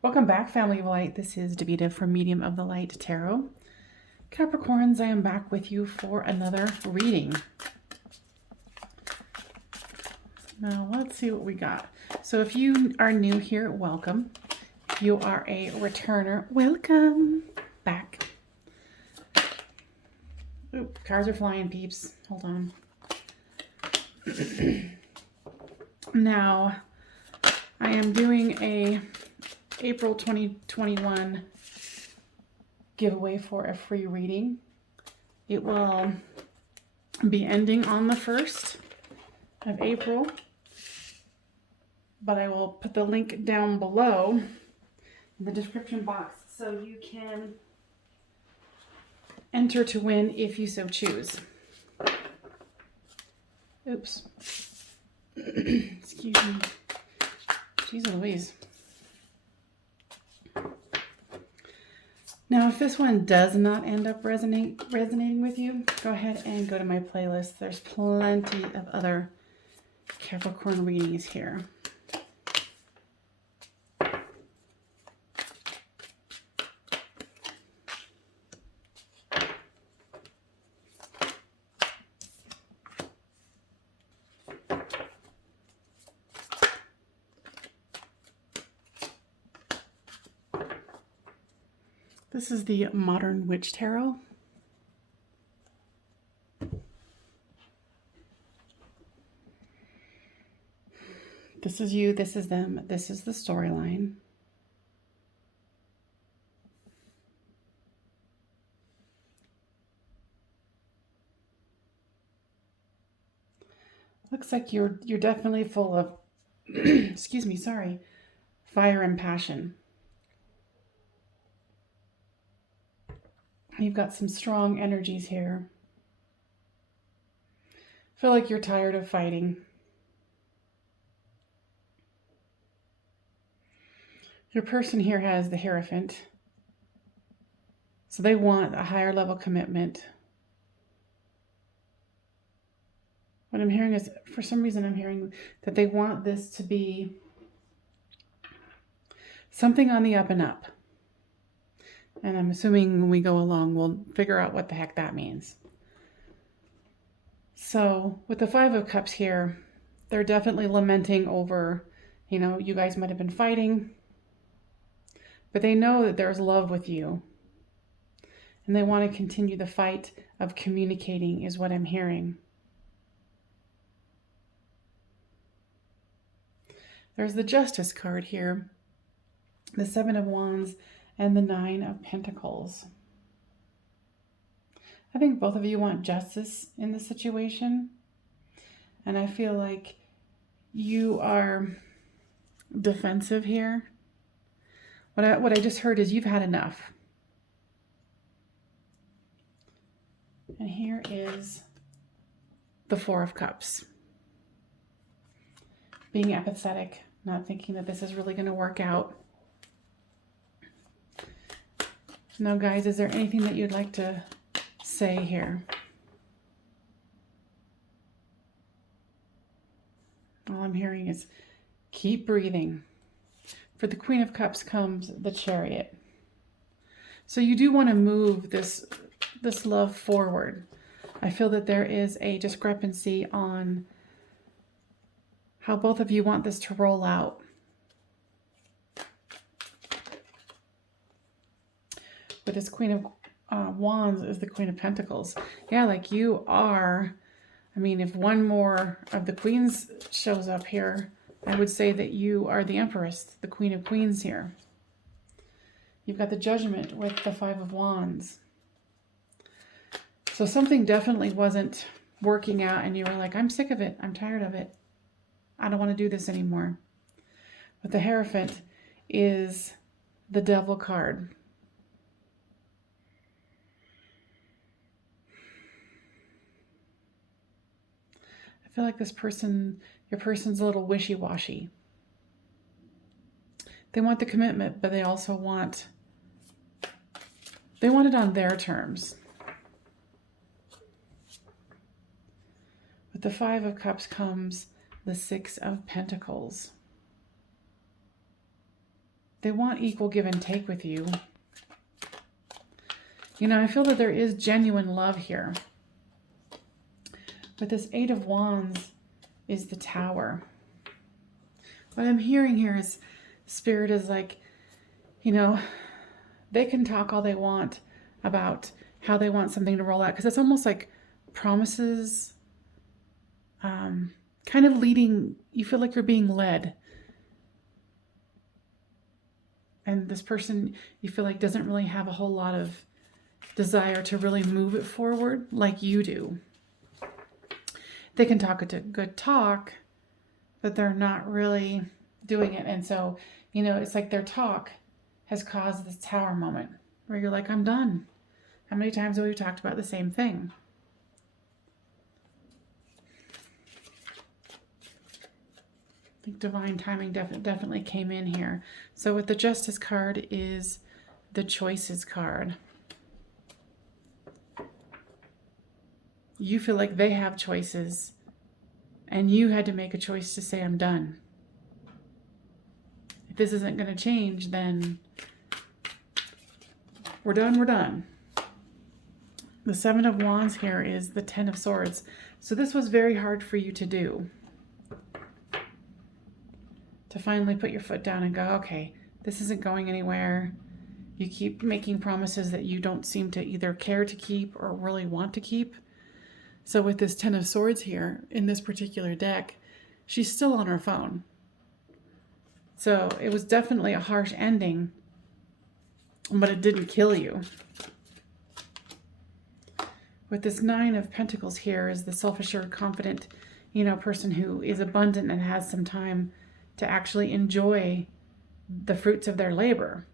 Welcome back, family of light. This is Davida from Medium of the Light Tarot. Capricorns, I am back with you for another reading. Now, let's see what we got. So if you are new here, welcome. If you are a returner, welcome back. Oop, cards are flying, peeps. Hold on. Now, I am doing a April 2021 giveaway for a free reading. It will be ending on the 1st of April, but I will put the link down below in the description box so you can enter to win if you so choose. Oops. Excuse me. Jeez Louise. Now, if this one does not end up resonating with you, go ahead and go to my playlist. There's plenty of other Capricorn readings here. This is the Modern Witch Tarot. This is you, this is them, this is the storyline. Looks like you're definitely full of, excuse me, sorry, fire and passion. You've got some strong energies here. Feel like you're tired of fighting. Your person here has the Hierophant. So they want a higher level commitment. What I'm hearing is, for some reason, I'm hearing that they want this to be something on the up and up. And I'm assuming when we go along, we'll figure out what the heck that means. So with the Five of Cups here, they're definitely lamenting over, you guys might have been fighting, but they know that there's love with you. And they want to continue the fight of communicating is what I'm hearing. There's the Justice card here, the Seven of Wands, and the Nine of Pentacles. I think both of you want justice in the situation. And I feel like you are defensive here. What I just heard is you've had enough. And here is the Four of Cups. Being apathetic, not thinking that this is really going to work out. Now, guys, is there anything that you'd like to say here? All I'm hearing is keep breathing. For the Queen of Cups comes the Chariot. So you do want to move this love forward. I feel that there is a discrepancy on how both of you want this to roll out. But this Queen of Wands is the Queen of Pentacles. Yeah, like you are, if one more of the Queens shows up here, I would say that you are the Empress, the Queen of Queens here. You've got the Judgment with the Five of Wands. So something definitely wasn't working out and you were like, I'm sick of it. I'm tired of it. I don't want to do this anymore. But the Hierophant is the Devil card. I feel like your person's a little wishy-washy. They want the commitment, but they also want it on their terms. With the Five of Cups comes the Six of Pentacles. They want equal give and take with you. You know, I feel that there is genuine love here. But this Eight of Wands is the Tower. What I'm hearing here is Spirit is like, you know, they can talk all they want about how they want something to roll out. Because it's almost like promises, kind of leading, you feel like you're being led. And this person, you feel like doesn't really have a whole lot of desire to really move it forward like you do. They can talk a good talk, but they're not really doing it. And so, you know, it's like their talk has caused this Tower moment where you're like, I'm done. How many times have we talked about the same thing? I think divine timing definitely came in here. So with the Justice card is the Choices card. You feel like they have choices and you had to make a choice to say, I'm done. If this isn't going to change, then we're done, we're done. The Seven of Wands here is the Ten of Swords. So this was very hard for you to do. To finally put your foot down and go, okay, this isn't going anywhere. You keep making promises that you don't seem to either care to keep or really want to keep. So with this Ten of Swords here, in this particular deck, she's still on her phone. So it was definitely a harsh ending, but it didn't kill you. With this Nine of Pentacles here is the self-assured, confident, you know, person who is abundant and has some time to actually enjoy the fruits of their labor.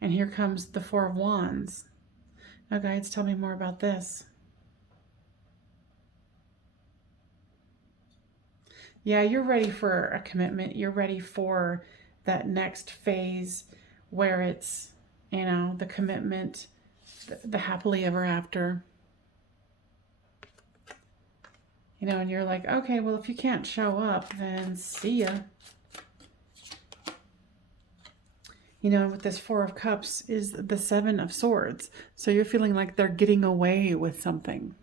And here comes the Four of Wands. Now, guides, tell me more about this. Yeah, you're ready for a commitment. You're ready for that next phase where it's, you know, the commitment, the happily ever after. You know, and you're like, okay, well, if you can't show up, then see ya. You know, with this Four of Cups is the Seven of Swords. So you're feeling like they're getting away with something.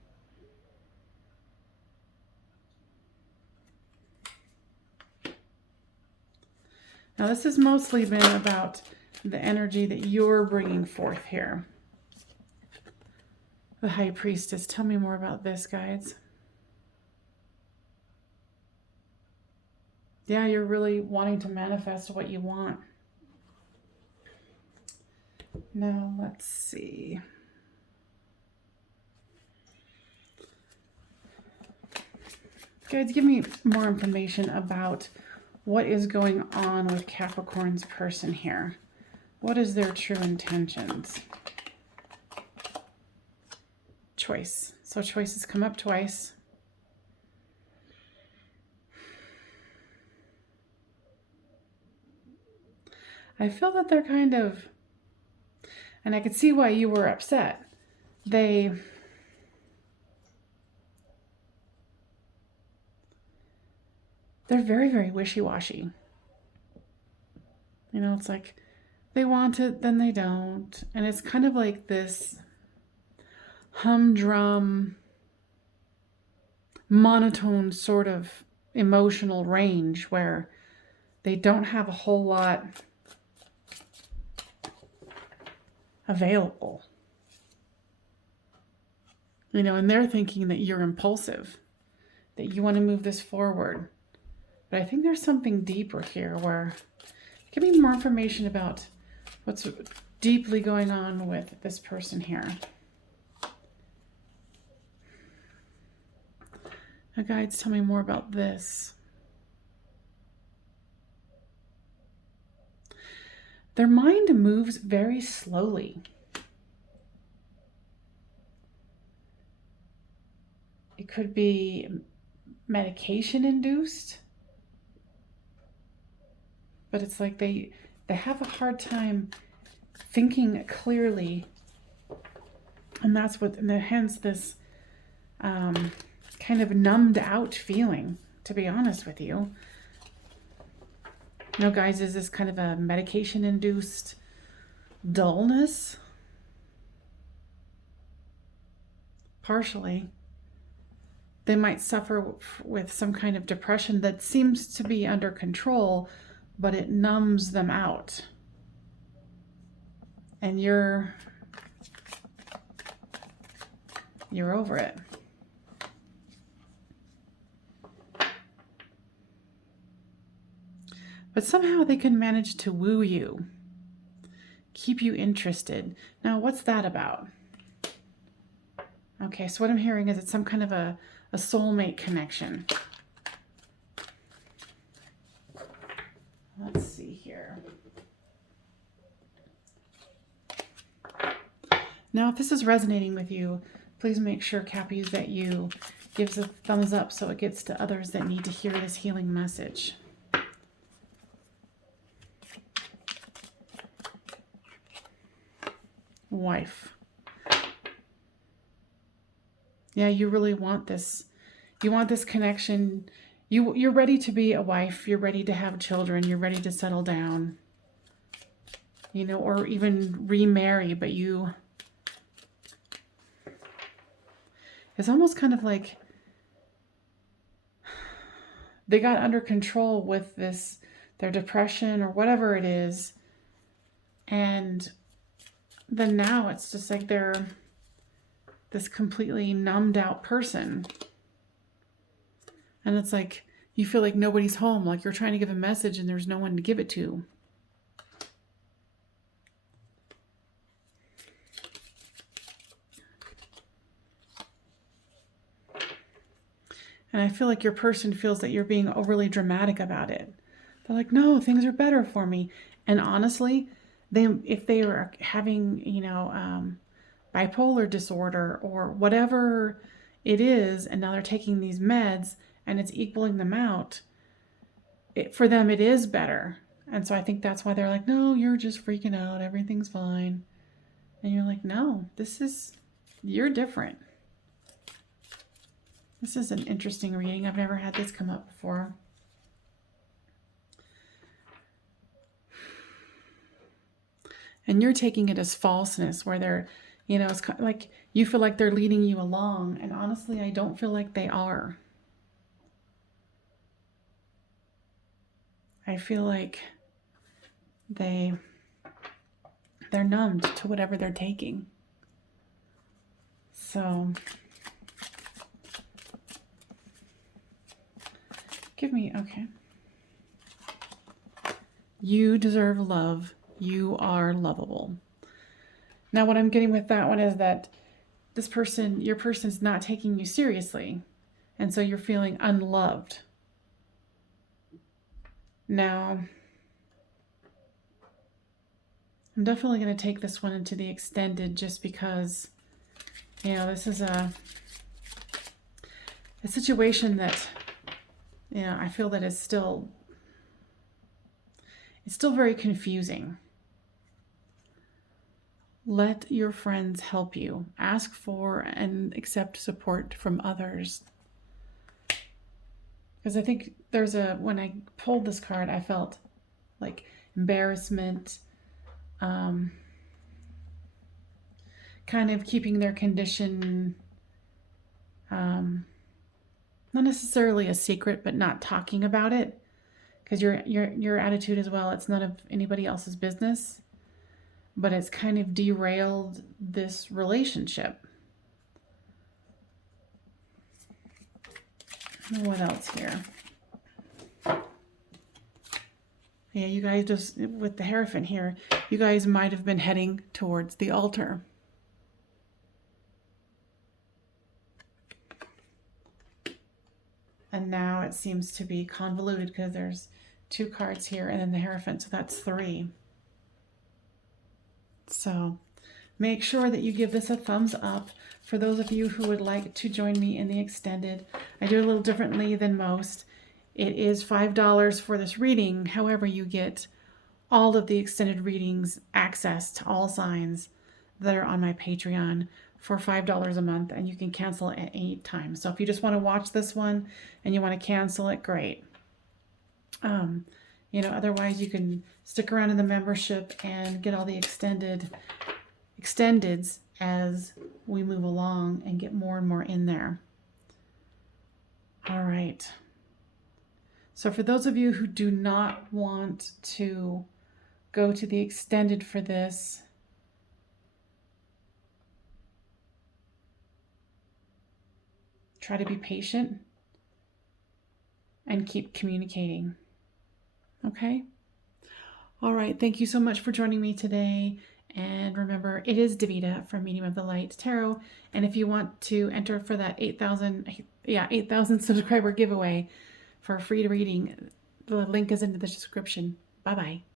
Now, this has mostly been about the energy that you're bringing forth here. The High Priestess. Tell me more about this, guides. Yeah, you're really wanting to manifest what you want. Now, let's see. Guys, give me more information about what is going on with Capricorn's person here. What is their true intentions? Choice. So choices come up twice. I feel that they're kind of, and I could see why you were upset. They're very, very wishy-washy. You know, it's like they want it, then they don't. And it's kind of like this humdrum, monotone sort of emotional range where they don't have a whole lot available. You know, and they're thinking that you're impulsive, that you want to move this forward. But I think there's something deeper here where, give me more information about what's deeply going on with this person here. Now, guides, tell me more about this. Their mind moves very slowly. It could be medication induced, but it's like they have a hard time thinking clearly, and that's what, and hence this kind of numbed out feeling, to be honest with you. You know, guys, is this kind of a medication-induced dullness? Partially. They might suffer with some kind of depression that seems to be under control, but it numbs them out. And you're over it. But somehow they can manage to woo you, keep you interested. Now, what's that about? Okay, so what I'm hearing is it's some kind of a soulmate connection. Let's see here. Now, if this is resonating with you, please make sure, Cappies, that you give a thumbs up so it gets to others that need to hear this healing message. Wife. Yeah, you really want this. You want this connection. You're ready to be a wife. You're ready to have children. You're ready to settle down. You know, or even remarry, but you... It's almost kind of like they got under control with this, their depression or whatever it is. And then now it's just like they're this completely numbed out person. And it's like you feel like nobody's home, like you're trying to give a message and there's no one to give it to. And I feel like your person feels that you're being overly dramatic about it. They're like, no, things are better for me. And honestly, if they were having, you know, bipolar disorder or whatever it is, and now they're taking these meds and it's equaling them out, for them it is better. And so I think that's why they're like, no, you're just freaking out. Everything's fine. And you're like, no, you're different. This is an interesting reading. I've never had this come up before. And you're taking it as falseness, where they're, you know, it's kind of like you feel like they're leading you along. And honestly, I don't feel like they are. I feel like they're numbed to whatever they're taking. So give me, okay. You deserve love. You are lovable. Now, what I'm getting with that one is that this person, your person's not taking you seriously. And so you're feeling unloved. Now, I'm definitely going to take this one into the extended just because, you know, this is a situation that, you know, I feel that it's still very confusing. Let your friends help you. Ask for and accept support from others. Because I think when I pulled this card, I felt like embarrassment, kind of keeping their condition, not necessarily a secret, but not talking about it. Because your attitude as well, it's none of anybody else's business, but it's kind of derailed this relationship. What else here? Yeah, you guys just, with the Hierophant here, you guys might have been heading towards the altar. And now it seems to be convoluted because there's 2 cards here and then the Hierophant, so that's 3. So make sure that you give this a thumbs up. For those of you who would like to join me in the extended, I do it a little differently than most. It is $5 for this reading. However, you get all of the extended readings, access to all signs that are on my Patreon for $5 a month, and you can cancel it at any time. So if you just want to watch this one and you want to cancel it, great. You know, otherwise you can stick around in the membership and get all the extendeds as we move along and get more and more in there. All right. So for those of you who do not want to go to the extended for this, try to be patient and keep communicating. Okay? All right. Thank you so much for joining me today. And remember, it is Davida from Medium of the Light Tarot. And if you want to enter for that 8,000 subscriber giveaway for a free reading, the link is in the description. Bye-bye.